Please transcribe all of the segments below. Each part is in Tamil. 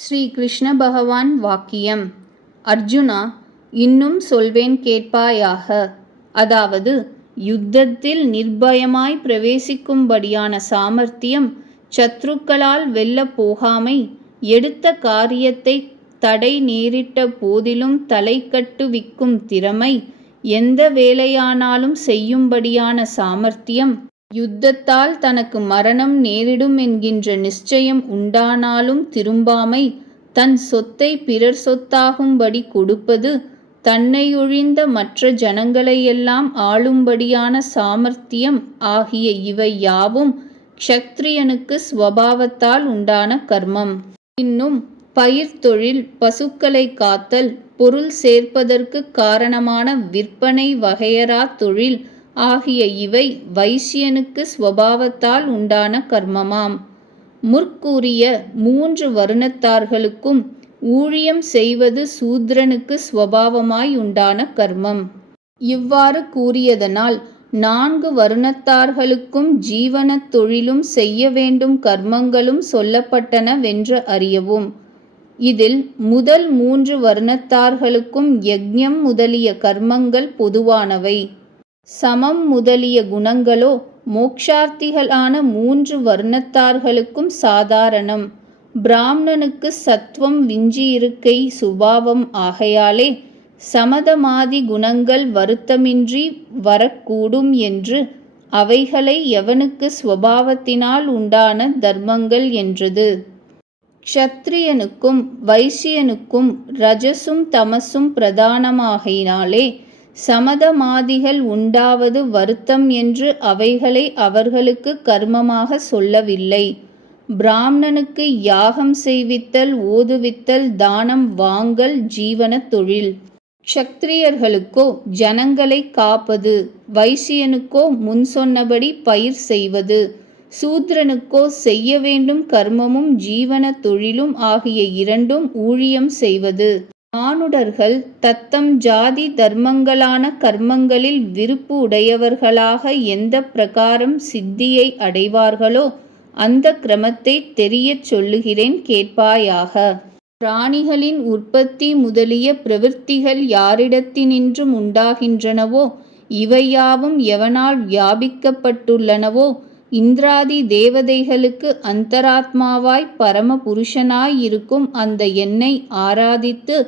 ஸ்ரீ கிருஷ்ண பகவான் வாக்கியம். அர்ஜுனா, இன்னும் சொல்வேன் கேட்பாயாக. அதாவது, யுத்தத்தில் நிர்பயமாய் பிரவேசிக்கும்படியான சாமர்த்தியம், சத்ருக்களால் வெல்லப் போகாமை, எடுத்த காரியத்தை தடை நேரிட்ட போதிலும் தலை கட்டுவிக்கும் திறமை, எந்த வேலையானாலும் செய்யும்படியான சாமர்த்தியம், யுத்தத்தால் தனக்கு மரணம் நேரிடும் என்கின்ற நிச்சயம் உண்டானாலும் திரும்பாமை, தன் சொத்தை பிறர் சொத்தாகும்படி கொடுப்பது, தன்னையொழிந்த மற்ற ஜனங்களையெல்லாம் ஆளும்படியான சாமர்த்தியம் ஆகிய இவை யாவும் க்ஷத்ரியனுக்கு ஸ்வபாவத்தால் உண்டான கர்மம். இன்னும் பயிர்த்தொழில், பசுக்களை காத்தல், பொருள் சேர்ப்பதற்கு காரணமான விற்பனை வகையறா தொழில் ஆகிய இவை வைசியனுக்கு ஸ்வபாவத்தால் உண்டான கர்மமாம். முற்கூறிய 3 வருணத்தார்களுக்கும் ஊழியம் செய்வது சூத்ரனுக்கு ஸ்வபாவமாய் உண்டான கர்மம். இவ்வாறு கூறியதனால் 4 வருணத்தார்களுக்கும் ஜீவனத் தொழிலும் செய்ய வேண்டும் கர்மங்களும் சொல்லப்பட்டனவென்று அறியவும். இதில் முதல் 3 வருணத்தார்களுக்கும் யஜ்ஞம் முதலிய கர்மங்கள் பொதுவானவை. சமம் முதலிய குணங்களோ மோக்ஷார்த்திகளான 3 வருணத்தார்களுக்கும் சாதாரணம். பிராமணனுக்கு சத்வம் விஞ்சியிருக்கை சுபாவம் ஆகையாலே சமதமாதி குணங்கள் வருத்தமின்றி வரக்கூடும் என்று அவைகளை எவனுக்கு ஸ்வபாவத்தினால் உண்டான தர்மங்கள் என்றது. க்ஷத்ரியனுக்கும் வைசியனுக்கும் ரஜசும் தமசும் பிரதானமாகையினாலே சமதமாதிகள் உண்டாவது வருத்தம் என்று அவைகளை அவர்களுக்கு கர்மமாக சொல்லவில்லை. பிராமணனுக்கு யாகம் செய்வித்தல், ஓதுவித்தல், தானம் வாங்கல் ஜீவன தொழில். க்ஷத்ரியர்களுக்கோ ஜனங்களை காப்பது, வைசியனுக்கோ முன் சொன்னபடி பயிர் செய்வது, சூத்ரனுக்கோ செய்ய வேண்டும் கர்மமும் ஜீவன தொழிலும் ஆகிய 2ம் ஊழியம் செய்வது. மானுடர்கள் தத்தம் ஜாதி தர்மங்களான கர்மங்களில் விருப்பு உடையவர்களாக எந்த பிரகாரம் சித்தியை அடைவார்களோ அந்த கிரமத்தை தெரியச் சொல்லுகிறேன் கேட்பாயாக. பிராணிகளின் உற்பத்தி முதலிய பிரவிற்த்திகள் யாரிடத்தினின்றும் உண்டாகின்றனவோ இவையாவும் எவனால் வியாபிக்கப்பட்டுள்ளனவோ இந்திராதி தேவதைகளுக்கு அந்தராத்மாவாய் பரம புருஷனாயிருக்கும் அந்த என்னை ஆராதித்து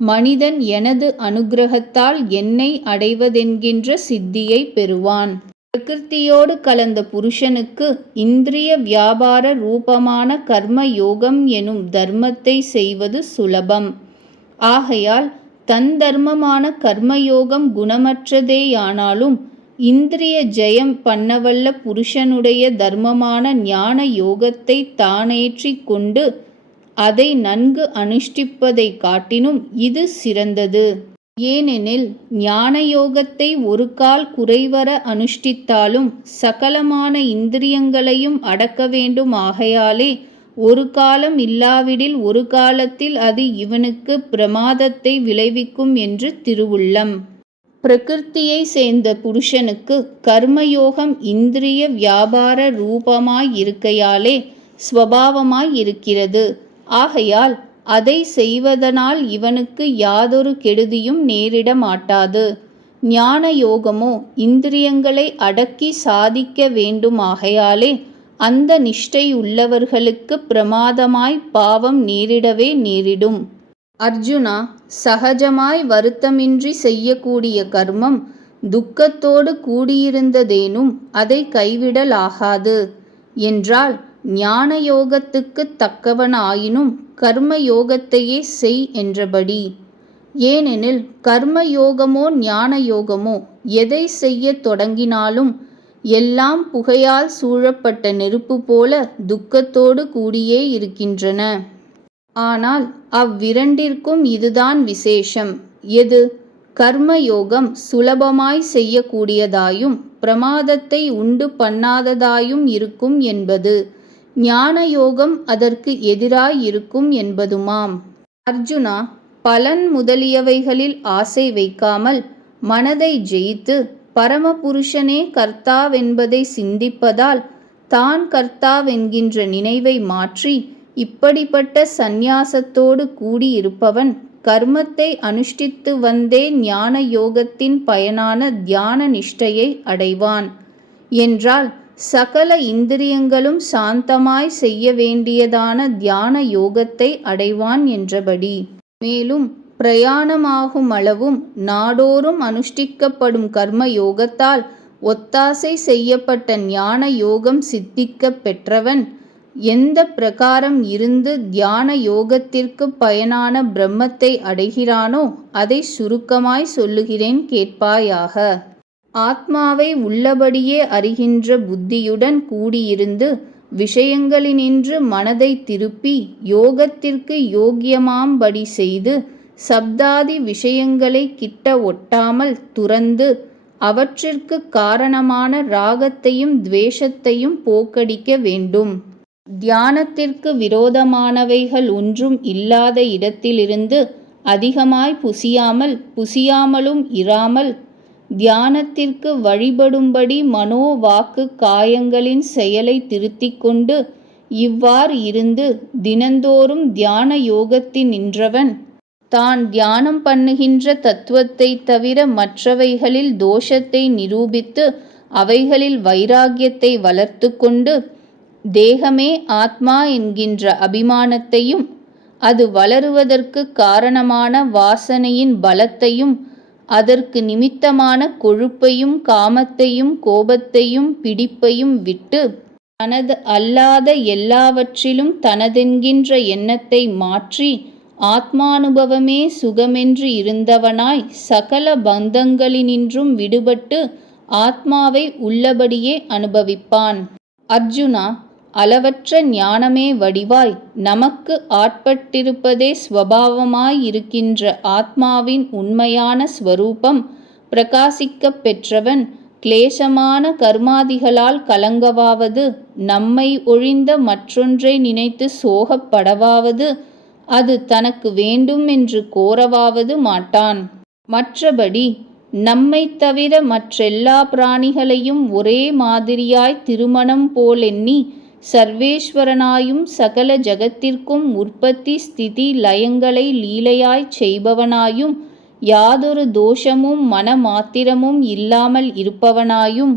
மனிதன் எனது அனுக்கிரகத்தால் என்னை அடைவதென்கின்ற சித்தியை பெறுவான். பிரகிருத்தியோடு கலந்த புருஷனுக்கு இந்திரிய வியாபார ரூபமான கர்ம யோகம் எனும் தர்மத்தை செய்வது சுலபம். ஆகையால் தன் தர்மமான கர்மயோகம் குணமற்றதேயானாலும் இந்திரிய ஜெயம் பண்ணவல்ல புருஷனுடைய தர்மமான ஞான யோகத்தை தானேற்றிக் கொண்டு அதை நன்கு அனுஷ்டிப்பதை காட்டினும் இது சிறந்தது. ஏனெனில் ஞான யோகத்தை ஒரு கால் குறைவர அனுஷ்டித்தாலும் சகலமான இந்திரியங்களையும் அடக்க வேண்டும். ஆகையாலே ஒரு காலம் இல்லாவிடில் ஒரு காலத்தில் அது இவனுக்கு பிரமாதத்தை விளைவிக்கும் என்று திருவுள்ளம். பிரகிருத்தியை சேர்ந்த புருஷனுக்கு கர்மயோகம் இந்திரிய வியாபார ரூபமாய் இருக்கையாலே ஸ்வபாவமாய் இருக்கிறது. ஆகையால் அதை செய்வதனால் இவனுக்கு யாதொரு கெடுதியும் நேரிட மாட்டாது. ஞான யோகமோ இந்திரியங்களை அடக்கி சாதிக்க வேண்டுமாகையாலே அந்த நிஷ்டை உள்ளவர்களுக்கு பிரமாதமாய் பாவம் நேரிடவே நேரிடும். அர்ஜுனா, சகஜமாய் வருத்தமின்றி செய்யக்கூடிய கர்மம் துக்கத்தோடு கூடியிருந்ததேனும் அதை கைவிடலாகாது என்றால் ஞான யோகத்துக்கு தக்கவனாயினும் கர்ம யோகத்தையே செய் என்றபடி. ஏனெனில் கர்மயோகமோ ஞான யோகமோ எதை செய்ய தொடங்கினாலும் எல்லாம் புகையால் சூழப்பட்ட நெருப்பு போல துக்கத்தோடு கூடியே இருக்கின்றன. ஆனால் அவ்விரண்டிற்கும் இதுதான் விசேஷம். எது? கர்மயோகம் சுலபமாய் செய்யக்கூடியதாயும் பிரமாதத்தை உண்டு பண்ணாததாயும் இருக்கும் என்பது, ஞான யோகம் அதற்கு எதிராயிருக்கும் என்பதுமாம். அர்ஜுனா, பலன் முதலியவைகளில் ஆசை வைக்காமல் மனதை ஜெயித்து பரமபுருஷனே கர்த்தாவென்பதை சிந்திப்பதால் தான் கர்த்தாவென்கின்ற நினைவை மாற்றி இப்படிப்பட்ட சந்நியாசத்தோடு கூடியிருப்பவன் கர்மத்தை அனுஷ்டித்து வந்தே ஞான யோகத்தின் பயனான தியான நிஷ்டையை அடைவான் என்றால் சகல இந்திரியங்களும் சாந்தமாய் செய்ய வேண்டியதான தியான யோகத்தை அடைவான் என்றபடி. மேலும் பிரயாணமாகுமளவும் நாடோறும் அனுஷ்டிக்கப்படும் கர்ம யோகத்தால் ஒத்தாசை செய்யப்பட்ட ஞான யோகம் சித்திக்கப் பெற்றவன் எந்த பிரகாரம் இருந்து தியான யோகத்திற்கு பயனான பிரம்மத்தை அடைகிறானோ அதை சுருக்கமாய் சொல்லுகிறேன் கேட்பாயாக. ஆத்மாவை உள்ளபடியே அறிகின்ற புத்தியுடன் கூடியிருந்து விஷயங்களினின்று மனதை திருப்பி யோகத்திற்கு யோக்கியமாம்படி செய்து சப்தாதி விஷயங்களை கிட்ட ஒட்டாமல் துறந்து அவற்றிற்கு காரணமான ராகத்தையும் துவேஷத்தையும் போக்கடிக்க வேண்டும். தியானத்திற்கு விரோதமானவைகள் ஒன்றும் இல்லாத இடத்திலிருந்து அதிகமாய் புசியாமலும் இராமல் தியானத்திற்கு வழிபடும்படி மனோ வாக்கு காயங்களின் செயலை திருத்திக் கொண்டு இவ்வாறு இருந்து தினந்தோறும் தியான யோகத்தினின்றவன் தான் தியானம் பண்ணுகின்ற தத்துவத்தை தவிர மற்றவைகளில் தோஷத்தை நிரூபித்து அவைகளில் வைராகியத்தை வளர்த்து கொண்டு தேகமே ஆத்மா என்கின்ற அபிமானத்தையும் அது வளருவதற்கு காரணமான வாசனையின் பலத்தையும் அதற்கு நிமித்தமான கொழுப்பையும் காமத்தையும் கோபத்தையும் பிடிப்பையும் விட்டு தனது அல்லாத எல்லாவற்றிலும் தனதென்கின்ற எண்ணத்தை மாற்றி ஆத்மானுபவமே சுகமென்று இருந்தவனாய் சகல பந்தங்களினின்றும் விடுபட்டு ஆத்மாவை உள்ளபடியே அனுபவிப்பான். அர்ஜுனா, அளவற்ற ஞானமே வடிவாய் நமக்கு ஆட்பட்டிருப்பதே ஸ்வபாவமாய் இருக்கின்ற ஆத்மாவின் உண்மையான ஸ்வரூபம் பிரகாசிக்கப் பெற்றவன் கிளேசமான கர்மாதிகளால் கலங்கவாவது நம்மை ஒழிந்த மற்றொன்றை நினைத்து சோகப்படவாவது அது தனக்கு வேண்டும் என்று கோரவாவது மாட்டான். மற்றபடி நம்மை தவிர மற்றெல்லா பிராணிகளையும் ஒரே மாதிரியாய் திருமணம் போலெண்ணி சர்வேஸ்வரனாயும் சகல ஜகத்திற்கும் உற்பத்தி ஸ்திதி லயங்களை லீலையாய்ச் செய்பவனாயும் யாதொரு தோஷமும் மனமாத்திரமும் இல்லாமல் இருப்பவனாயும்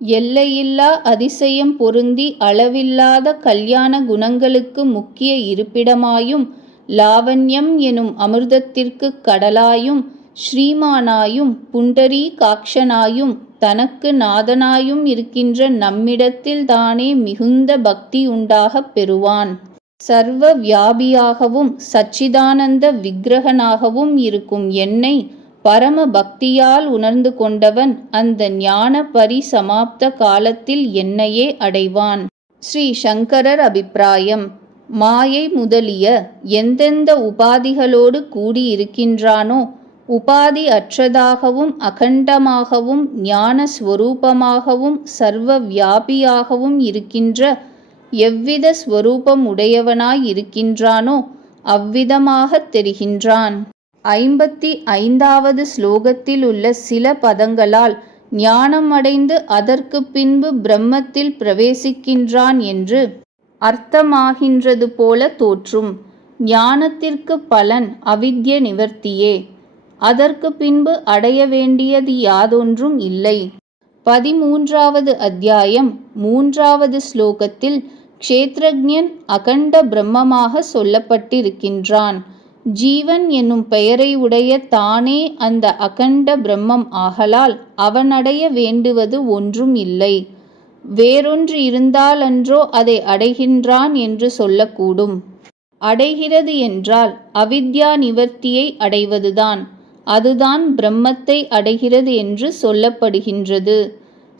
எல்லையில்லா அதிசயம் பொருந்தி அளவில்லாத கல்யாண குணங்களுக்கு முக்கிய இருப்பிடமாயும் லாவண்யம் எனும் அமிர்தத்திற்கு கடலாயும் ஸ்ரீமானாயும் புண்டரீகாக்ஷனாயும் தனக்கு நாதனாயும் இருக்கின்ற நம்மிடத்தில் தானே மிகுந்த பக்தி உண்டாகப் பெறுவான். சர்வ வியாபியாகவும் சச்சிதானந்த விக்கிரகனாகவும் இருக்கும் என்னை பரம பக்தியால் உணர்ந்து கொண்டவன் அந்த ஞான பரிசமாப்த காலத்தில் என்னையே அடைவான். ஸ்ரீ சங்கரர் அபிப்பிராயம். மாயை முதலிய எந்தெந்த உபாதிகளோடு கூடியிருக்கின்றானோ உபாதி அற்றதாகவும் அகண்டமாகவும் ஞான ஸ்வரூபமாகவும் சர்வ வியாபியாகவும் இருக்கின்ற எவ்வித ஸ்வரூபம் உடையவனாய் இருக்கின்றானோ அவ்விதமாகத் தெரிகின்றான். 55வது ஸ்லோகத்தில் உள்ள சில பதங்களால் ஞானம் அடைந்து அதற்கு பின்பு பிரம்மத்தில் பிரவேசிக்கின்றான் என்று அர்த்தமாகின்றது போல தோற்றும். ஞானத்திற்கு பலன் அவித்ய நிவர்த்தியே. அதற்கு பின்பு அடைய வேண்டியது யாதொன்றும் இல்லை. 13வது அத்தியாயம் 3வது ஸ்லோகத்தில் க்ஷேத்ரஜ்ஞன் அகண்ட பிரம்மமாக சொல்லப்பட்டிருக்கின்றான். ஜீவன் என்னும் பெயரை உடைய தானே அந்த அகண்ட பிரம்மம் ஆகலால் அவனடைய வேண்டுவது ஒன்றும் இல்லை. வேறொன்று இருந்தாலன்றோ அதை அடைகின்றான் என்று சொல்லக்கூடும். அடைகிறது என்றால் அவித்யா நிவர்த்தியை அடைவதுதான். அதுதான் பிரம்மத்தை அடைகிறது என்று சொல்லப்படுகின்றது.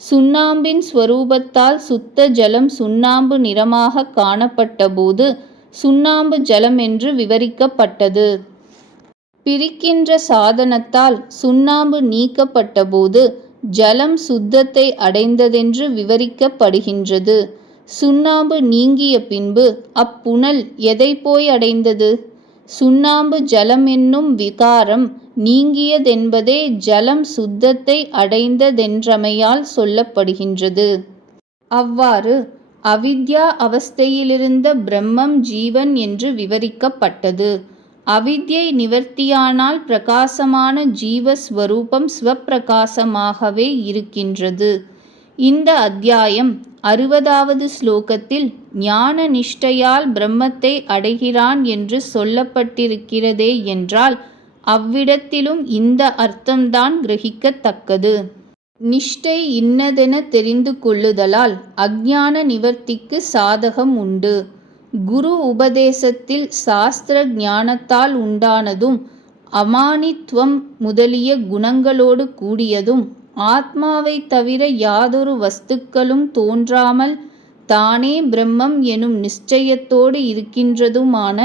சுண்ணாம்பின் ஸ்வரூபத்தால் சுத்த ஜலம் சுண்ணாம்பு நிறமாக காணப்பட்ட போது சுண்ணாம்பு ஜலம் என்று விவரிக்கப்பட்டது. பிரிக்கின்ற சாதனத்தால் சுண்ணாம்பு நீக்கப்பட்ட போது ஜலம் சுத்தத்தை அடைந்ததென்று விவரிக்கப்படுகின்றது. சுண்ணாம்பு நீங்கிய பின்பு அப்புனல் எதை போய் அடைந்தது? சுண்ணாம்பு ஜலம் என்னும் விகாரம் நீங்கியதென்பதே ஜலம் சுத்தத்தை அடைந்ததென்றமையால் சொல்லப்படுகின்றது. அவ்வாறு அவித்யா அவஸ்தையிலிருந்த பிரம்மம் ஜீவன் என்று விவரிக்கப்பட்டது. அவித்யை நிவர்த்தியானால் பிரகாசமான ஜீவஸ்வரூபம் ஸ்வப்பிரகாசமாகவே இருக்கின்றது. இந்த அத்தியாயம் 60வது ஸ்லோகத்தில் ஞான நிஷ்டையால் பிரம்மத்தை அடைகிறான் என்று சொல்லப்பட்டிருக்கிறதே என்றால் அவ்விடத்திலும் இந்த அர்த்தம்தான் கிரகிக்கத்தக்கது. நிஷ்டை இன்னதென தெரிந்து கொள்ளுதலால் அஞ்ஞான நிவர்த்திக்கு சாதகம் உண்டு. குரு உபதேசத்தில் சாஸ்திர ஞானத்தால் உண்டானதும் அமானித்வம் முதலிய குணங்களோடு கூடியதும் ஆத்மாவை தவிர யாதொரு வஸ்துக்களும் தோன்றாமல் தானே பிரம்மம் எனும் நிச்சயத்தோடு இருக்கின்றதுமான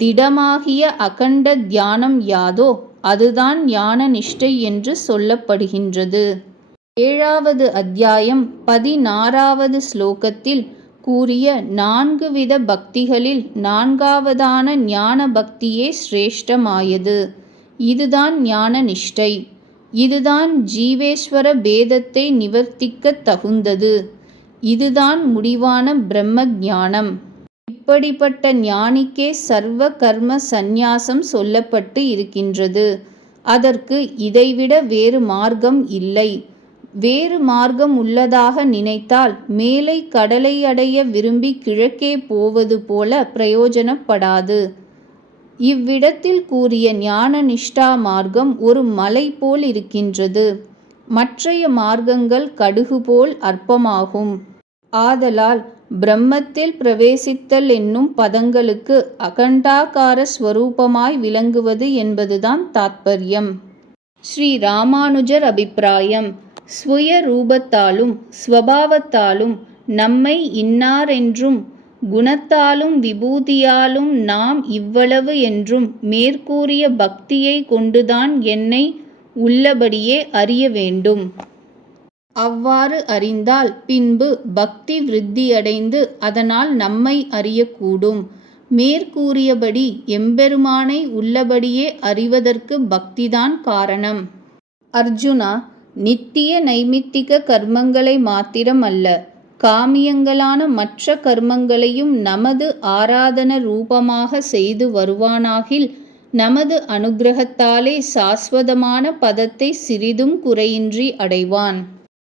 திடமாகிய அகண்ட தியானம் யாதோ அதுதான் ஞான நிஷ்டை என்று சொல்லப்படுகின்றது. 7வது அத்தியாயம் 16வது ஸ்லோகத்தில் கூறிய 4 வித பக்திகளில் 4வதான ஞான பக்தியே சிரேஷ்டமாயது. இதுதான் ஞான நிஷ்டை. இதுதான் ஜீவேஸ்வர பேதத்தை நிவர்த்திக்க தகுந்தது. இதுதான் முடிவான பிரம்ம ஞானம். இப்படிப்பட்ட ஞானிக்கே சர்வ கர்ம சந்நியாசம் சொல்லப்பட்டு இருக்கின்றது. அதற்கு இதைவிட வேறு மார்க்கம் இல்லை. வேறு மார்க்கம் உள்ளதாக நினைத்தால் மேலை கடலை அடைய விரும்பி கிழக்கே போவது போல பிரயோஜனப்படாது. இவ்விடத்தில் கூறிய ஞான நிஷ்டா மார்க்கம் ஒரு மலை போல் இருக்கின்றது. மற்றைய மார்க்கங்கள் கடுகு போல் அற்பமாகும். ஆதலால் பிரம்மத்தில் பிரவேசித்தல் என்னும் பதங்களுக்கு அகண்டாகார ஸ்வரூபமாய் விளங்குவது என்பதுதான் தாத்பர்யம். ஸ்ரீ ராமானுஜர் அபிப்பிராயம்: ஸ்வய ரூபத்தாலும் ஸ்வபாவத்தாலும் நம்மை இன்னாரென்றும் குணத்தாலும் விபூதியாலும் நாம் இவ்வளவு என்றும் மேற்கூறிய பக்தியை கொண்டுதான் என்னை உள்ளபடியே அறிய வேண்டும். அவ்வாறு அறிந்தால் பின்பு பக்தி விருத்தியடைந்து அதனால் நம்மை அறியக்கூடும். மேற்கூறியபடி எம்பெருமானை உள்ளபடியே அறிவதற்கு பக்திதான் காரணம். அர்ஜுனா, நித்திய நைமித்திக கர்மங்களை மாத்திரம் அல்ல, காமியங்களான மற்ற கர்மங்களையும் நமது ஆராதன ரூபமாக செய்து வருவானாகில் நமது அனுக்கிரகத்தாலே சாஸ்வதமான பதத்தை சிறிதும் குறையின்றி அடைவான்.